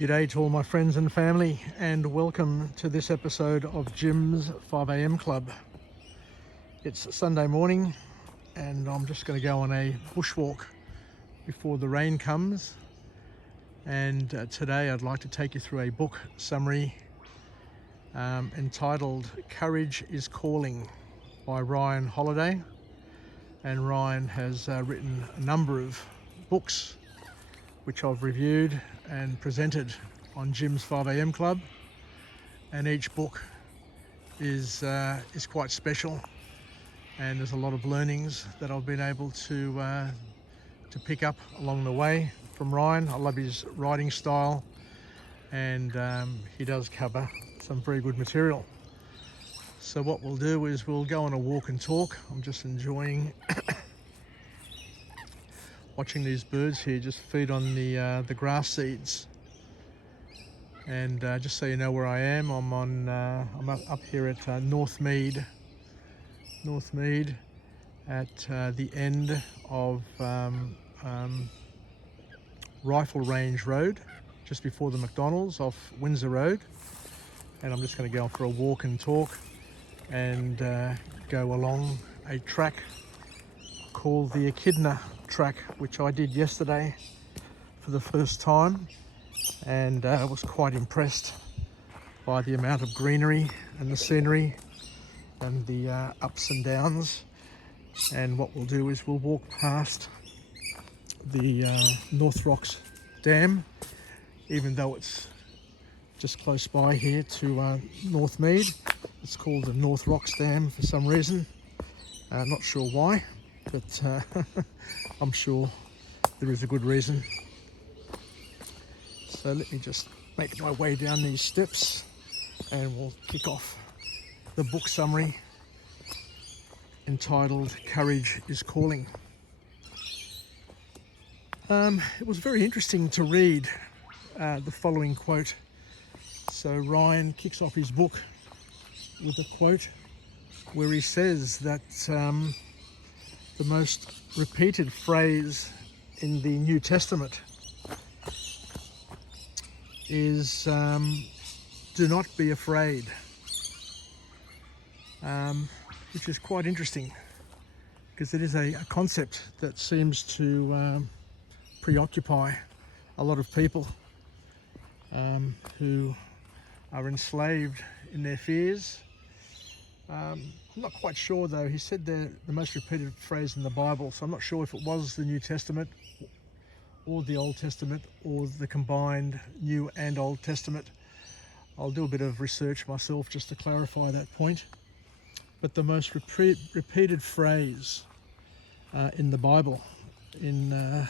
G'day to all my friends and family, and welcome to this episode of Jim's 5am Club. It's Sunday morning and I'm just going to go on a bushwalk before the rain comes, and today I'd like to take you through a book summary entitled Courage is Calling by Ryan Holiday. And Ryan has written a number of books which I've reviewed and presented on Jim's 5am Club, and each book is quite special, and there's a lot of learnings that I've been able to pick up along the way from Ryan. I love his writing style, and he does cover some very good material. So what we'll do is we'll go on a walk and talk. I'm just enjoying watching these birds here just feed on the grass seeds. And just so you know where I am, I'm up here at North Mead at the end of Rifle Range Road, just before the McDonald's off Windsor Road. And I'm just going to go for a walk and talk and go along a track called the Echidna track, which I did yesterday for the first time, and I was quite impressed by the amount of greenery and the scenery and the ups and downs. And what we'll do is we'll walk past the North Rocks Dam, even though it's just close by here to North Mead. It's called the North Rocks Dam for some reason. Not sure why, but I'm sure there is a good reason. So let me just make my way down these steps and we'll kick off the book summary entitled Courage is Calling. It was very interesting to read the following quote. So Ryan kicks off his book with a quote where he says that the most repeated phrase in the New Testament is do not be afraid, which is quite interesting because it is a concept that seems to preoccupy a lot of people who are enslaved in their fears. I'm not quite sure though. He said the most repeated phrase in the Bible, so I'm not sure if it was the New Testament or the Old Testament or the combined New and Old Testament. I'll do a bit of research myself just to clarify that point. But the most repeated phrase in the Bible, in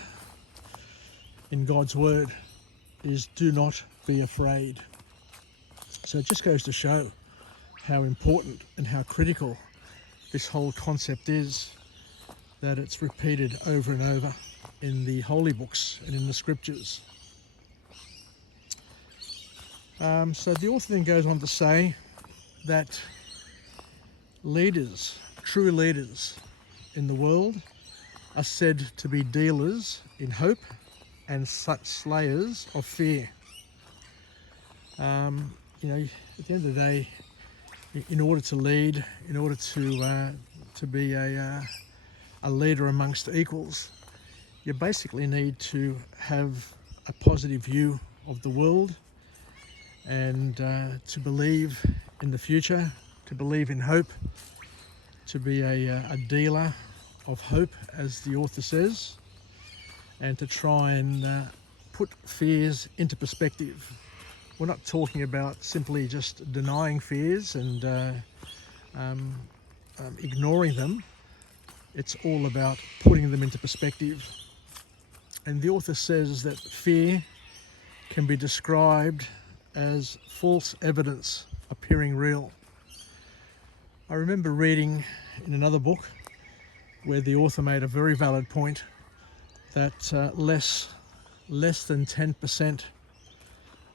God's Word, is do not be afraid. So it just goes to show how important and how critical this whole concept is, that it's repeated over and over in the holy books and in the scriptures. So the author then goes on to say that leaders, true leaders in the world, are said to be dealers in hope and such slayers of fear. At the end of the day, in order to lead, in order to be a leader amongst equals, you basically need to have a positive view of the world and to believe in the future, to believe in hope, to be a dealer of hope, as the author says, and to try and put fears into perspective. We're not talking about simply just denying fears and ignoring them. It's all about putting them into perspective. And the author says that fear can be described as false evidence appearing real. I remember reading in another book where the author made a very valid point that less than 10%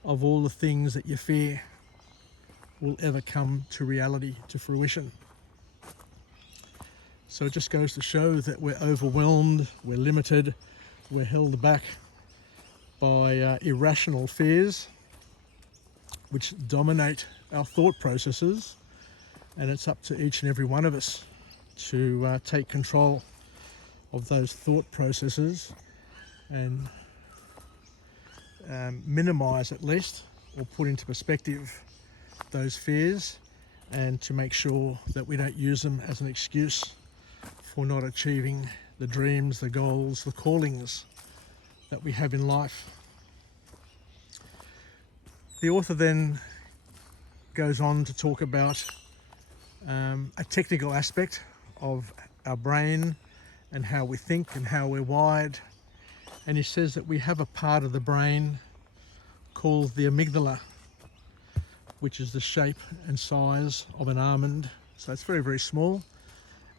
of all the things that you fear will ever come to reality, to fruition. So it just goes to show that we're overwhelmed, we're limited, we're held back by irrational fears which dominate our thought processes, and it's up to each and every one of us to take control of those thought processes and minimize, at least, or put into perspective those fears, and to make sure that we don't use them as an excuse for not achieving the dreams, the goals, the callings that we have in life. The author then goes on to talk about a technical aspect of our brain and how we think and how we're wired. And he says that we have a part of the brain called the amygdala, which is the shape and size of an almond. So it's very, very small,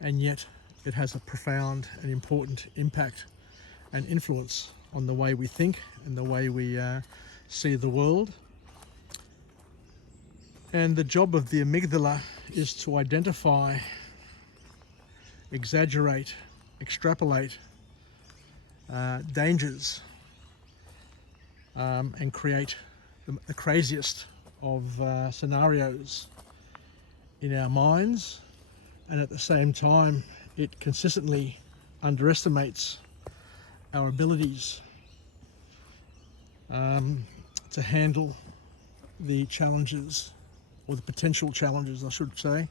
and yet it has a profound and important impact and influence on the way we think and the way we see the world. And the job of the amygdala is to identify, exaggerate, extrapolate dangers and create the craziest of scenarios in our minds, and at the same time it consistently underestimates our abilities to handle the challenges, or the potential challenges I should say.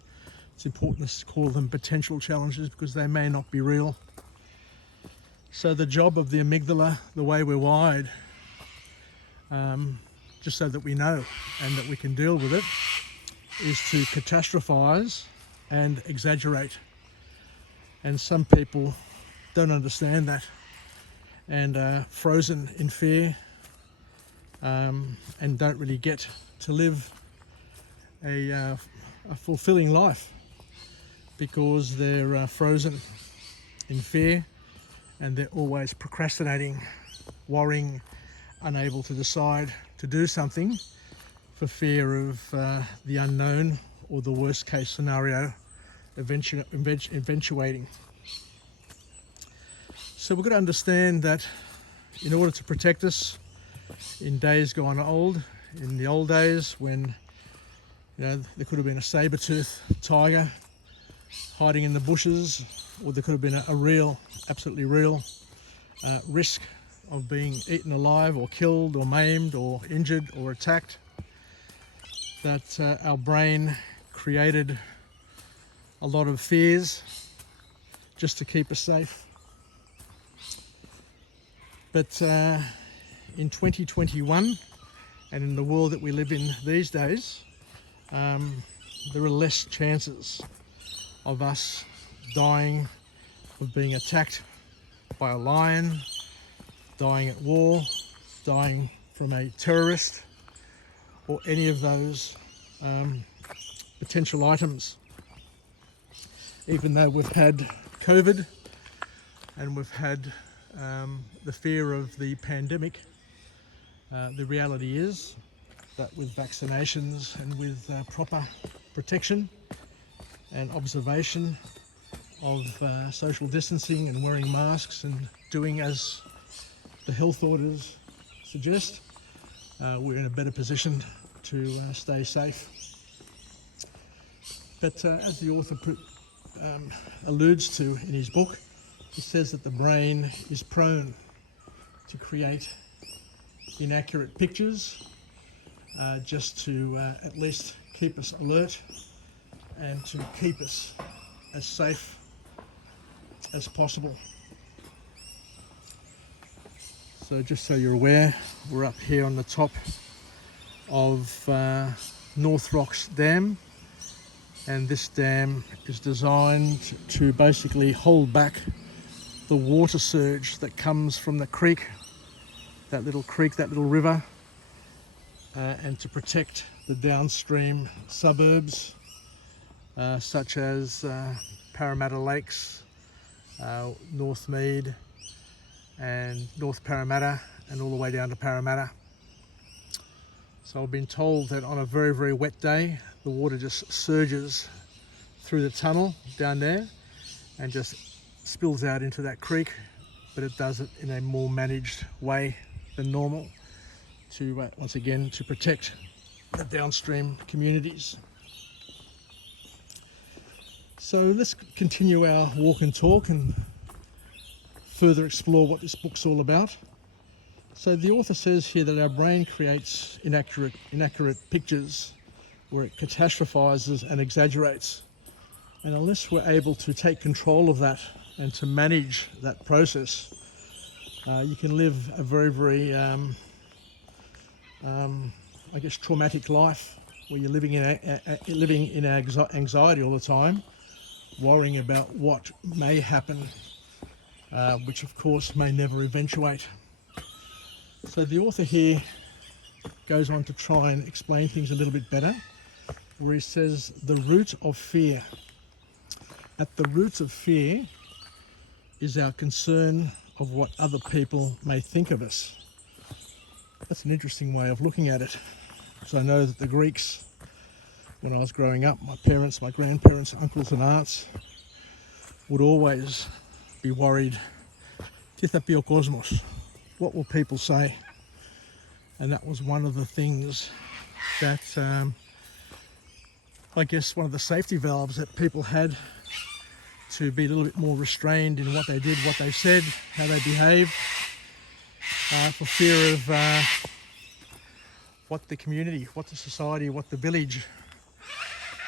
It's important to call them potential challenges because they may not be real. So the job of the amygdala, the way we're wired, just so that we know and that we can deal with it, is to catastrophize and exaggerate. And some people don't understand that and are frozen in fear and don't really get to live a fulfilling life because they're frozen in fear, and they're always procrastinating, worrying, unable to decide to do something for fear of the unknown or the worst case scenario eventuating. So we've got to understand that in order to protect us in days gone old, in the old days when there could have been a saber-toothed tiger hiding in the bushes, or there could have been a real, absolutely real risk of being eaten alive or killed or maimed or injured or attacked, that our brain created a lot of fears just to keep us safe. But in 2021, and in the world that we live in these days, there are less chances of us dying, of being attacked by a lion, dying at war, dying from a terrorist, or any of those potential items. Even though we've had COVID and we've had the fear of the pandemic, the reality is that with vaccinations and with proper protection and observation of social distancing and wearing masks and doing as the health orders suggest, we're in a better position to stay safe. But as the author alludes to in his book, he says that the brain is prone to create inaccurate pictures just to at least keep us alert and to keep us as safe as possible. So just so you're aware, we're up here on the top of North Rocks Dam, and this dam is designed to basically hold back the water surge that comes from the creek, that little river, and to protect the downstream suburbs such as Parramatta Lakes, North Mead and North Parramatta, and all the way down to Parramatta. So I've been told that on a very, very wet day, the water just surges through the tunnel down there and just spills out into that creek, but it does it in a more managed way than normal to, once again, to protect the downstream communities. So let's continue our walk and talk and further explore what this book's all about. So the author says here that our brain creates inaccurate pictures where it catastrophizes and exaggerates. And unless we're able to take control of that and to manage that process, you can live a very, I guess, traumatic life where you're living in anxiety all the time, worrying about what may happen, which of course may never eventuate. So the author here goes on to try and explain things a little bit better, where he says the root of fear. At the root of fear is our concern of what other people may think of us. That's an interesting way of looking at it, because I know that the Greeks, when I was growing up, my parents, my grandparents, uncles and aunts would always be worried, "Τι θα πει ο κόσμος?" What will people say? And that was one of the things that, I guess, one of the safety valves that people had to be a little bit more restrained in what they did, what they said, how they behaved, for fear of what the community, what the society, what the village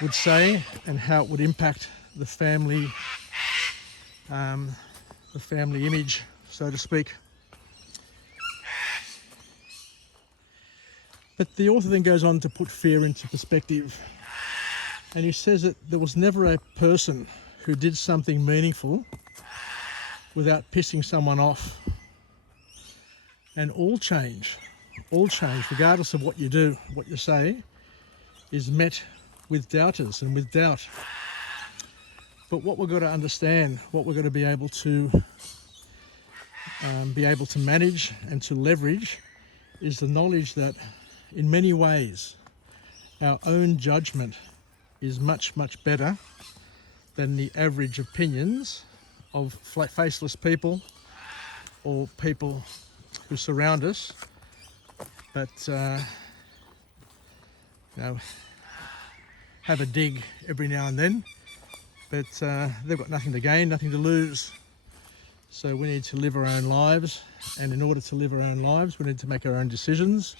would say, and how it would impact the family image, so to speak. But the author then goes on to put fear into perspective, and he says that there was never a person who did something meaningful without pissing someone off. And all change, regardless of what you do, what you say, is met with doubters and with doubt. But what we've got to understand, what we're going to be able to manage and to leverage, is the knowledge that in many ways our own judgment is much better than the average opinions of faceless people or people who surround us, but have a dig every now and then, but they've got nothing to gain, nothing to lose. So we need to live our own lives, and in order to live our own lives we need to make our own decisions,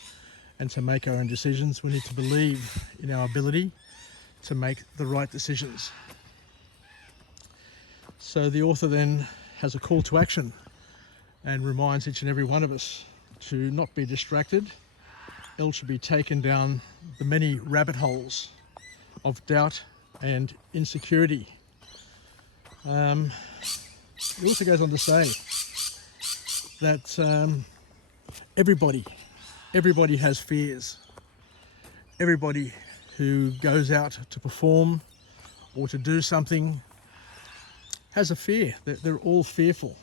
and to make our own decisions we need to believe in our ability to make the right decisions. So the author then has a call to action and reminds each and every one of us to not be distracted, else be taken down the many rabbit holes of doubt and insecurity. He also goes on to say that everybody has fears. Everybody who goes out to perform or to do something has a fear. They're all fearful.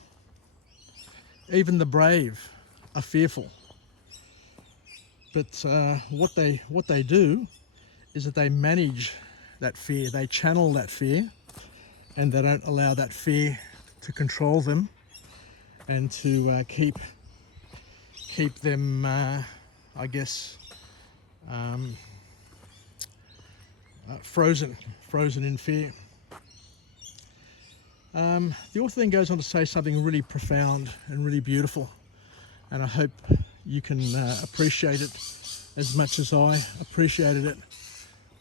Even the brave are fearful. But what they do is that they manage that fear. They channel that fear, and they don't allow that fear to control them and to keep them, I guess, frozen in fear. The author then goes on to say something really profound and really beautiful, and I hope you can appreciate it as much as I appreciated it,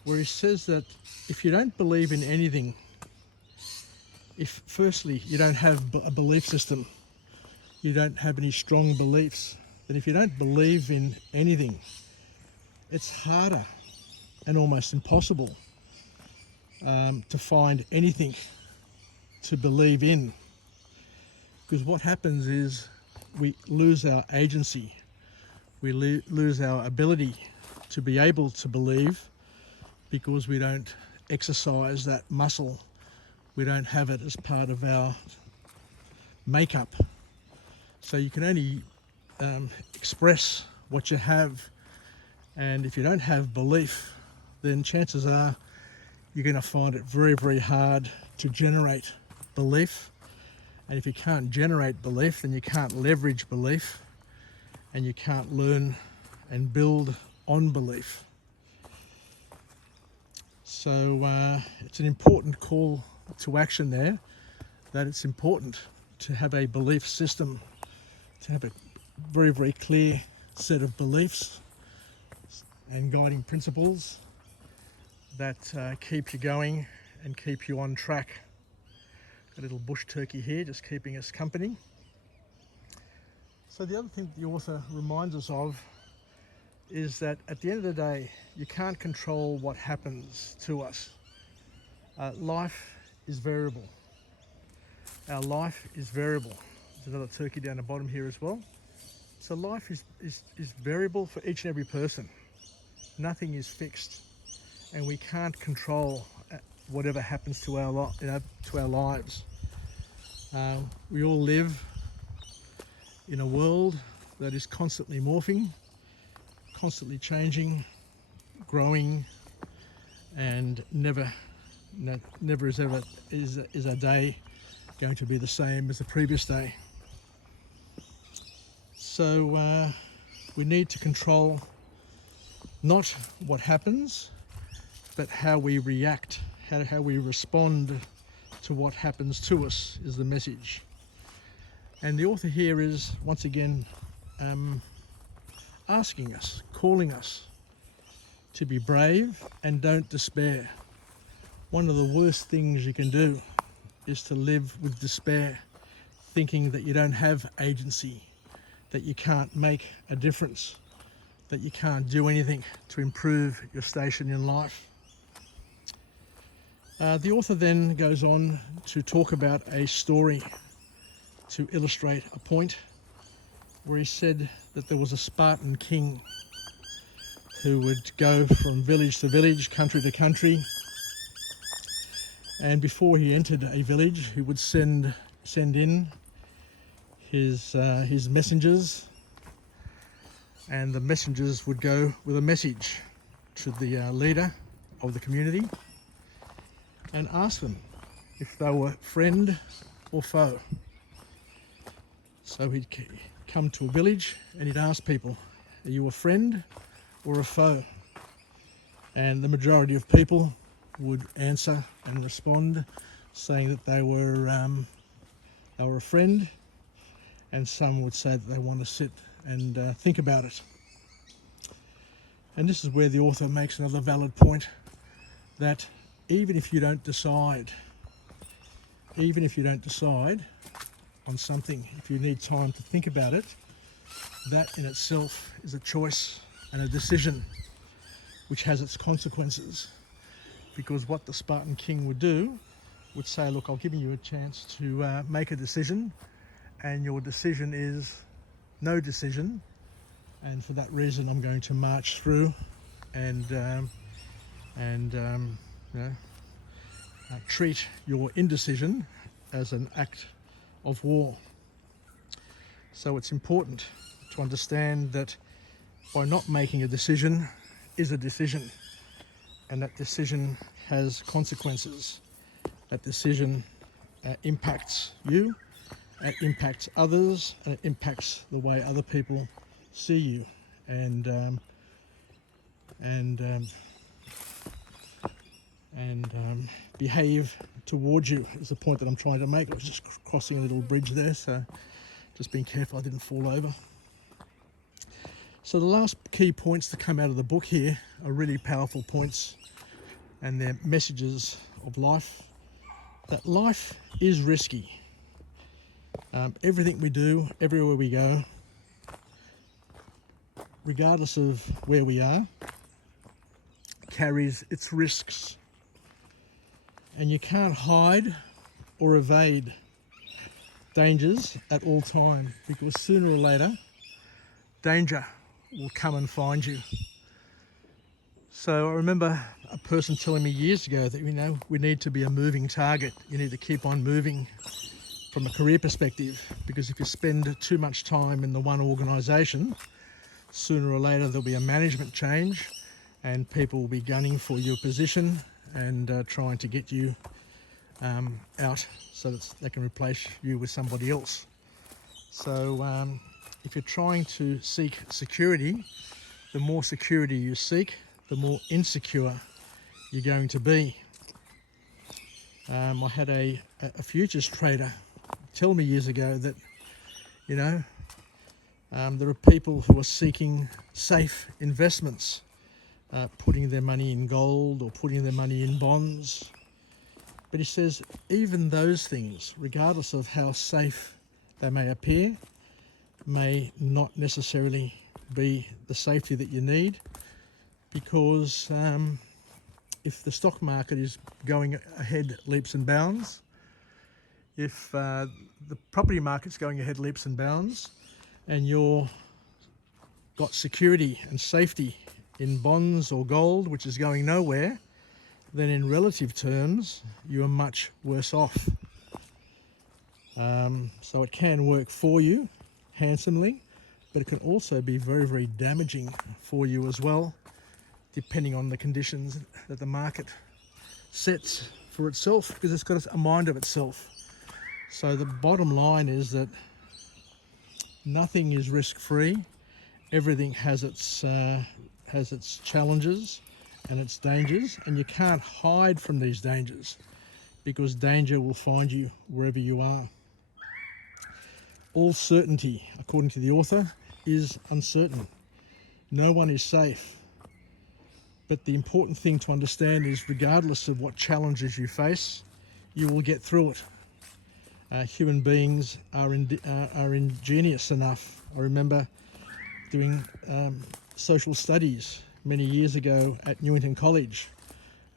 where he says that if you don't believe in anything, if firstly you don't have a belief system, you don't have any strong beliefs, then if you don't believe in anything, it's harder and almost impossible to find anything to believe in. Because what happens is we lose our agency, we lose our ability to be able to believe, because we don't exercise that muscle, we don't have it as part of our makeup. So you can only express what you have, and if you don't have belief, then chances are you're going to find it very hard to generate belief. And if you can't generate belief, then you can't leverage belief, and you can't learn and build on belief. So it's an important call to action there, that it's important to have a belief system, to have a very, very clear set of beliefs and guiding principles that keep you going and keep you on track. A little bush turkey here, just keeping us company. So the other thing the author reminds us of is that at the end of the day, you can't control what happens to us. Life is variable. Our life is variable. There's another turkey down the bottom here as well. So life is variable for each and every person. Nothing is fixed, and we can't control whatever happens to our lives. We all live in a world that is constantly morphing, constantly changing, growing, and never is a day going to be the same as the previous day. So we need to control not what happens, but how we react, how we respond to what happens to us is the message. And the author here is once again asking us, calling us to be brave and don't despair. One of the worst things you can do is to live with despair, thinking that you don't have agency, that you can't make a difference, that you can't do anything to improve your station in life. The author then goes on to talk about a story to illustrate a point, where he said that there was a Spartan king who would go from village to village, country to country, and before he entered a village, he would send in his messengers, and the messengers would go with a message to the leader of the community and ask them if they were friend or foe. So he'd come to a village and he'd ask people, are you a friend or a foe? And the majority of people would answer and respond saying that they were a friend, and some would say that they want to sit and think about it. And this is where the author makes another valid point, that even if you don't decide on something, if you need time to think about it, that in itself is a choice and a decision which has its consequences. Because what the Spartan king would do would say, look, I've given you a chance to make a decision, and your decision is no decision, and for that reason I'm going to march through and treat your indecision as an act of war. So it's important to understand that by not making a decision is a decision, and that decision has consequences. That decision impacts you, it impacts others, and it impacts the way other people see you and behave towards you, is the point that I'm trying to make. I was just crossing a little bridge there, so just being careful I didn't fall over. So the last key points to come out of the book here are really powerful points, and they're messages of life. That life is risky. Everything we do, everywhere we go, regardless of where we are, carries its risks. And you can't hide or evade dangers at all time, because sooner or later, danger will come and find you. So I remember a person telling me years ago that, we need to be a moving target. You need to keep on moving from a career perspective, because if you spend too much time in the one organisation, sooner or later there'll be a management change and people will be gunning for your position and trying to get you out so that they can replace you with somebody else. So if you're trying to seek security, the more security you seek, the more insecure you're going to be. I had a futures trader tell me years ago that, there are people who are seeking safe investments, putting their money in gold or putting their money in bonds. But he says even those things, regardless of how safe they may appear, may not necessarily be the safety that you need, because if the stock market is going ahead leaps and bounds, if the property market's going ahead leaps and bounds, and you're got security and safety in bonds or gold, which is going nowhere, then in relative terms, you are much worse off. So it can work for you handsomely, but it can also be very, very damaging for you as well, depending on the conditions that the market sets for itself, because it's got a mind of itself. So the bottom line is that nothing is risk-free. Everything has its challenges and its dangers, and you can't hide from these dangers, because danger will find you wherever you are. All certainty, according to the author, is uncertain. No one is safe. But the important thing to understand is, regardless of what challenges you face, you will get through it. Human beings are ingenious enough. I remember doing social studies many years ago at Newington College,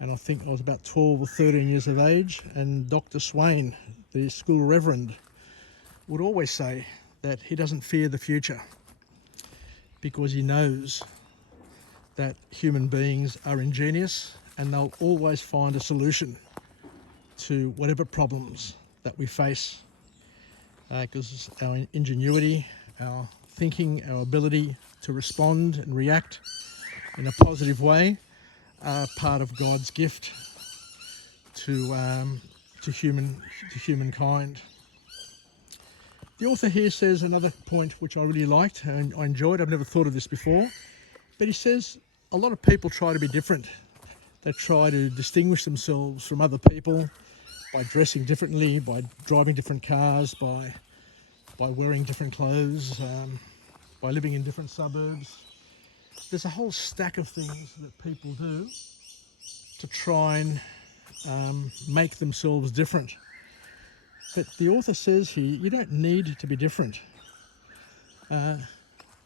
and I think I was about 12 or 13 years of age, and Dr. Swain, the school reverend, would always say that he doesn't fear the future, because he knows that human beings are ingenious and they'll always find a solution to whatever problems that we face, because our ingenuity, our thinking, our ability to respond and react in a positive way are part of God's gift to humankind. The author here says another point which I really liked and I enjoyed. I've never thought of this before, but he says a lot of people try to be different. They try to distinguish themselves from other people by dressing differently, by driving different cars, by wearing different clothes, by living in different suburbs. There's a whole stack of things that people do to try and make themselves different. But the author says here, you don't need to be different.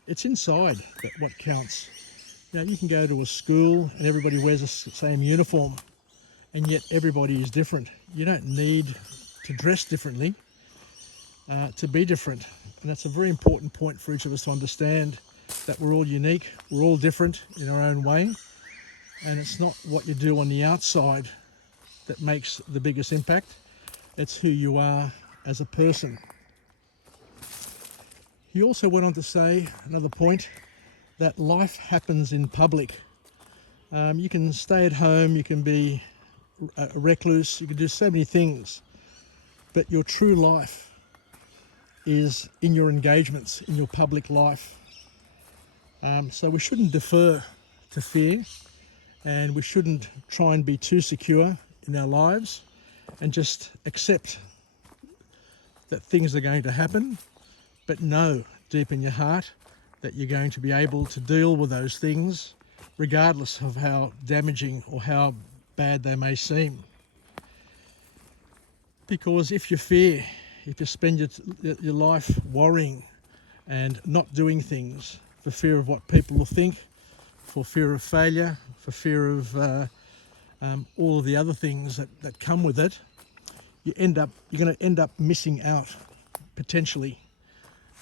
It's inside that what counts. You can go to a school and everybody wears the same uniform, and yet everybody is different. You don't need to dress differently to be different. And that's a very important point for each of us to understand, that we're all unique, we're all different in our own way, and it's not what you do on the outside that makes the biggest impact. It's who you are as a person. He also went on to say, another point, that life happens in public. You can stay at home, you can be a recluse, you can do so many things, but your true life is in your engagements, in your public life. So we shouldn't defer to fear, and we shouldn't try and be too secure in our lives and just accept that things are going to happen, but know deep in your heart that you're going to be able to deal with those things regardless of how damaging or how bad they may seem. Because if you fear, if you spend your life worrying and not doing things for fear of what people will think, for fear of failure, for fear of all of the other things that come with it, you're going to end up missing out, potentially.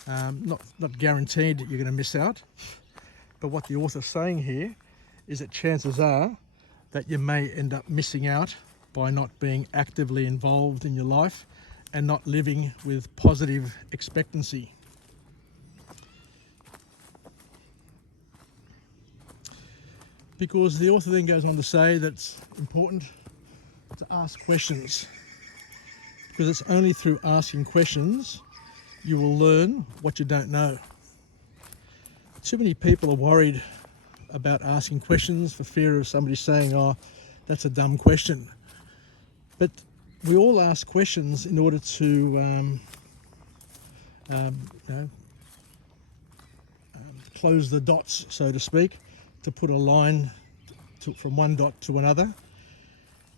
Not guaranteed that you're going to miss out, but what the author's saying here is that chances are that you may end up missing out by not being actively involved in your life and not living with positive expectancy. Because the author then goes on to say that it's important to ask questions, because it's only through asking questions you will learn what you don't know. too many people are worried about asking questions for fear of somebody saying, oh, that's a dumb question. But we all ask questions in order to close the dots, so to speak, to put a line from one dot to another.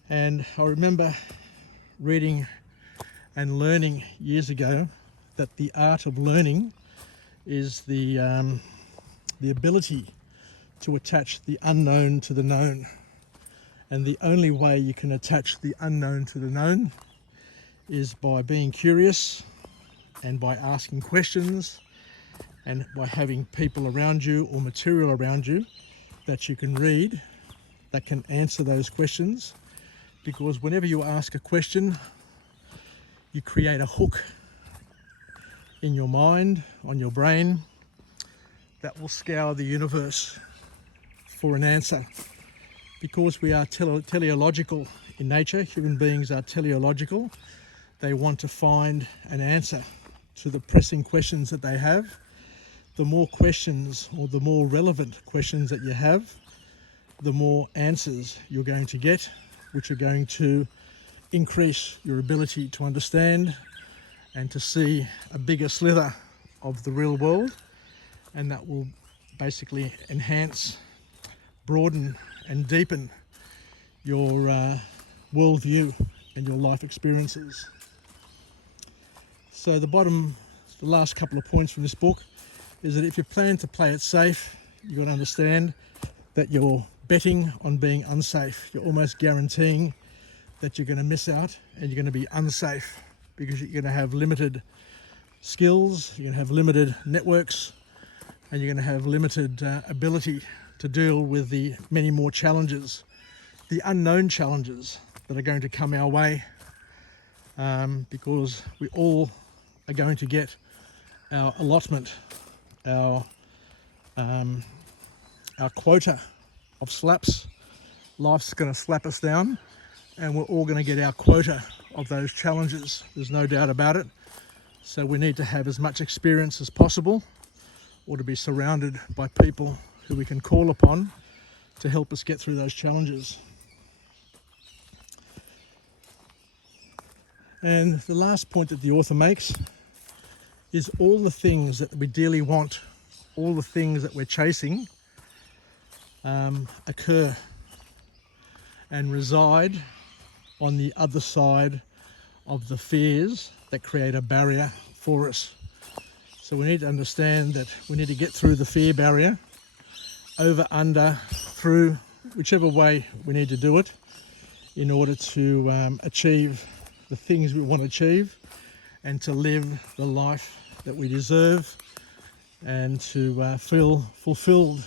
And I remember reading and learning years ago that the art of learning is the ability to attach the unknown to the known. And the only way you can attach the unknown to the known is by being curious and by asking questions and by having people around you or material around you that you can read that can answer those questions. Because whenever you ask a question, you create a hook in your mind, on your brain, that will scour the universe for an answer. Because we are teleological in nature, human beings are teleological, they want to find an answer to the pressing questions that they have. The more questions, or the more relevant questions that you have, the more answers you're going to get, which are going to increase your ability to understand and to see a bigger slither of the real world, and that will basically enhance, broaden and deepen your worldview and your life experiences. So the last couple of points from this book is that if you plan to play it safe, you've got to understand that you're betting on being unsafe. You're almost guaranteeing that you're going to miss out and you're going to be unsafe because you're going to have limited skills, you're going to have limited networks, and you're going to have limited ability to deal with the many more challenges, the unknown challenges that are going to come our way, because we all are going to get our allotment, our quota of slaps. Life's going to slap us down, and we're all going to get our quota of those challenges. There's no doubt about it. So we need to have as much experience as possible, or to be surrounded by people who we can call upon to help us get through those challenges. And the last point that the author makes is all the things that we dearly want, all the things that we're chasing, occur and reside on the other side of the fears that create a barrier for us. So we need to understand that we need to get through the fear barrier, over, under, through, whichever way we need to do it, in order to achieve the things we want to achieve and to live the life that we deserve, and to feel fulfilled,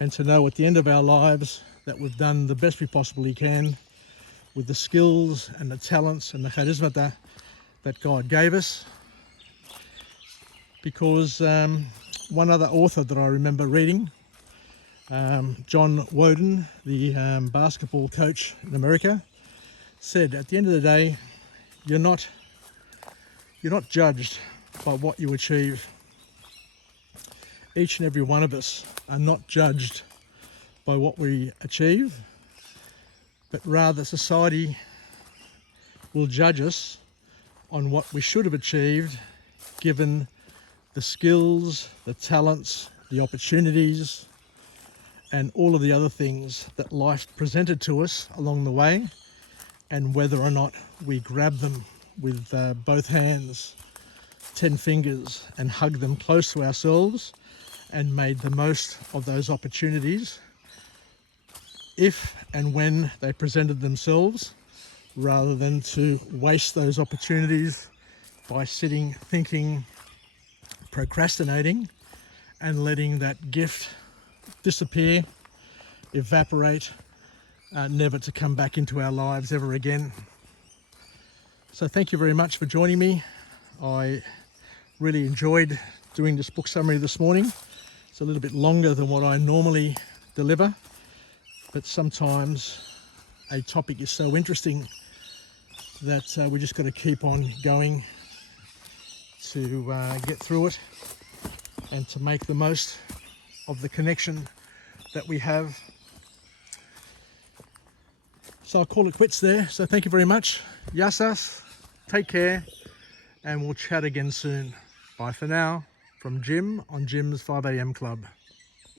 and to know at the end of our lives that we've done the best we possibly can with the skills and the talents and the charisma that God gave us. Because one other author that I remember reading, John Wooden, the basketball coach in America, said, at the end of the day, you're not judged by what you achieve. Each and every one of us are not judged by what we achieve, but rather society will judge us on what we should have achieved, given the skills, the talents, the opportunities, and all of the other things that life presented to us along the way, and whether or not we grab them with both hands, 10 fingers, and hug them close to ourselves and made the most of those opportunities if and when they presented themselves, rather than to waste those opportunities by sitting, thinking, procrastinating, and letting that gift disappear, evaporate, never to come back into our lives ever again. So thank you very much for joining me. I really enjoyed doing this book summary this morning. It's a little bit longer than what I normally deliver, but sometimes a topic is so interesting that we just got to keep on going to get through it and to make the most of the connection that we have. So I'll call it quits there. So thank you very much. Yassas, take care, and we'll chat again soon. Bye for now from Jim on Jim's 5 a.m. Club.